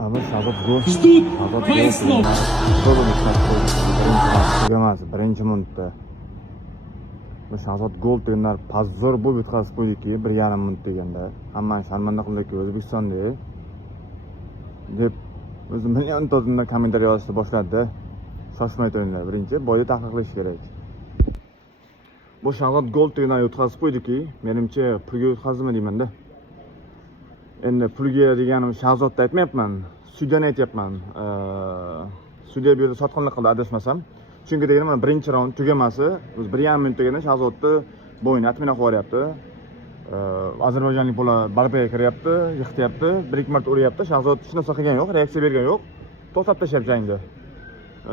Ama Shahzod gol. Stud Shahzod Faisal. birinchi minutda. Bu Shahzod gol deganlar pazzor bo'lib yutqazib qo'ydiki, 1,5 minut deganda. Hammani sharmanda qildiki O'zbekistonda deb o'zi millionta kommentariy yozishni boshladi. Shoshmay turinglar. Birinchi boyda tahqiqlash kerak. Bu Shahzod gol deganlar yutqazib qo'ydiki, menimcha pulga yutqazdimi deymanda. Endi pulga deganim Shahzodni aytmayapman, sudiyani aytyapman. Sudiya bu yerda sotqinlik qildi adashmasam. Chunki deganim birinchi raund tugamasi, o'zi 1,5 minut deganda Shahzodni bo'yni atmina qo'yapti. Ozarbayjonlik bola barbaga kiryapti, yiqityapti, 1-2 marta uryapti. Shahzod hech narsa qilgan yo'q, reaksiya bergan yo'q. To'xtatib tashlab jangni.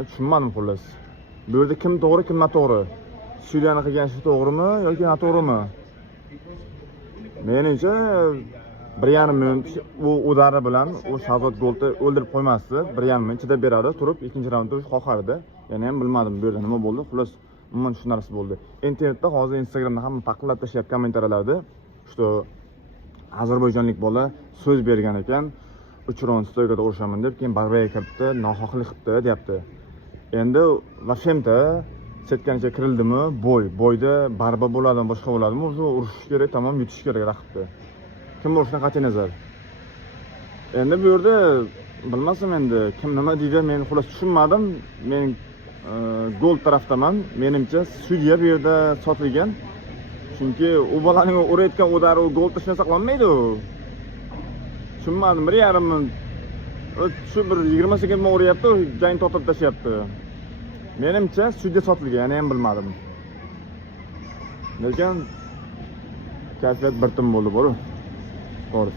Tushunmadim xullas. Bu yerda kim to'g'ri, kim noto'g'ri? Sudiyani qilgan ishi to'g'rimi yoki noto'g'rimi? Menimcha 1,5 minut u udari bilan u Shahzod golni o'ldirib qo'ymasdi. 1,5 minut chidab beradi, turib ikkinchi raundda qoqardi. Yana ham bilmadim bu yerda nima bo'ldi. Xullas, umuman shu narsa bo'ldi. Internetda hozir Instagramda hamma taqillab tashlayapti kommentariyalarda. Что ozarbayjonlik bola so'z bergan ekan, 3 raund stoykada urushaman deb, keyin barbaga kiritdi, nohaqlik qildi, deyapti. Endi vashemda setganicha kirildimi, bo'yda barba bo'ladimi, boshqa bo'ladimi, o'zi urishish kerak, tamom yutish kerak raqibni. Kim bo'lishidan qat'iy nazar. Endi bu yerda bilmasam endi kim nima deydi, men xullas tushunmadim. Men gol tarafdaman. Menimcha sudya bu yerda sotilgan. Chunki u bolaning urayotgan udari u gol tashna saqlanmaydi. Tushunmadim. 1,5 minut shu bir 20 sekund uryapti, jang to'xtatib tashlayapti. Menimcha sudya sotilgan, yana ham bilmadim. Lekin kayfiyat bir tim bo'ldi, bor. To'g'ri.